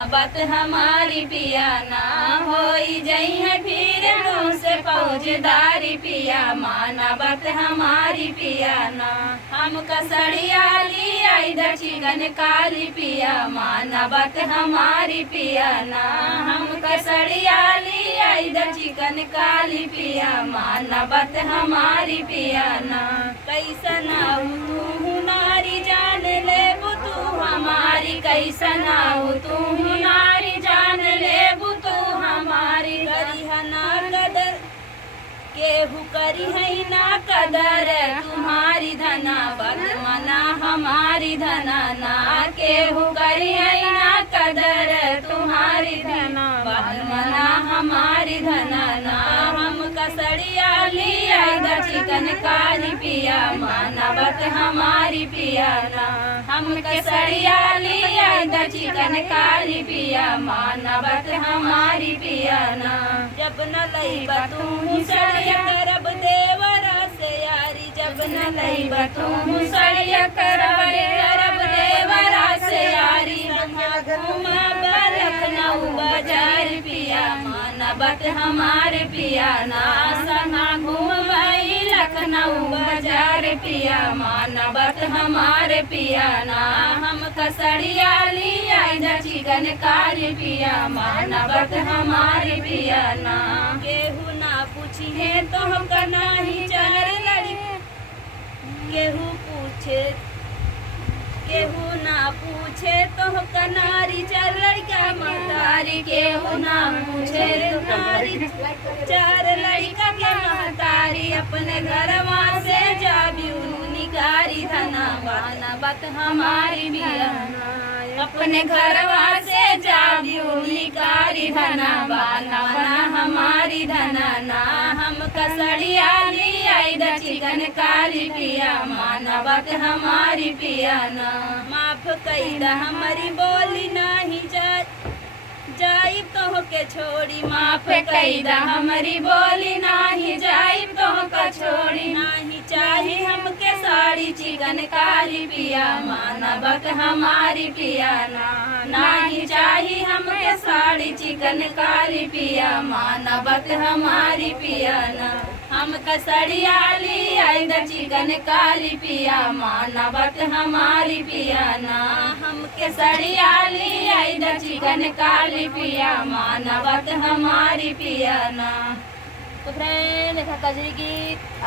बात हमारी पिया ना होई जई है फिर तुमसे फौजदारी पिया माना बात हमारी पिया ना हम कसड़िया ली आई द चिकन काली पिया माना बात हमारी पिया ना हम कसड़िया ली आई द चिकन काली पिया माना बात हमारी पिया ना कैसन तू नारी जान ले तू हमारी कैसन तू नारी जान ले तू हमारी करी है ना कदर केहू करी है ना कदर तुम्हारी धना बदमना हमारी धना ना केहू करी है ना कदर तुम्हारी धना बदमना हमारी धना ना हम कसड़िया ली आई द चिकन काली पिया माना बत हमारी पिया ना हम कसड़िया ली आई द चिकन काली पिया माना बत हमारी पिया ना जब न लई तू सड़िया करब देवरा से यारी जब न लई तू सड़िया करब देवरा से यारी घूमा लखनऊ बाजार पिया माना बत हमारे पिया ना सना घूमई लखनऊ बाजार पिया माना बत हमारे पिया ना हम कसड़िया ली आई द चिकन काली पिया माना बत हमारे पिया ना केहू ना पूछिए तो हम नहीं चार लड़ी केहू ना पूछे तो कनारी चार लड़का महतारी केहू ना पूछे तो नारी चार लड़का के महतारी अपने घरवा से जाबी निकारी धना बाना बात हमारी पिया अपने घरवा से जाबी निकारी धना बाना हमारी धना ना हम कसड़िया ली आई द चिकन काली पिया माना बात हमारी पिया ना माफ कई द हमारी बोली नहीं जाई तो के छोड़ी माफ कई द हमारी बोली नहीं जाई तो का छोड़ी नहीं चाहिए हमके साड़ी चिकन काली पिया माना बत हमारी पिया ना नहीं चाहिए हमके साड़ी चिकन काली पिया माना बत हमारी पिया ना हम कसड़िया ली आई द चिकन काली पिया माना बत हमारी पिया ना हम कसड़िया ली आई द चिकन काली पिया माना बत हमारी पिया ना। तो फ्रेंड देखा कजरी गीत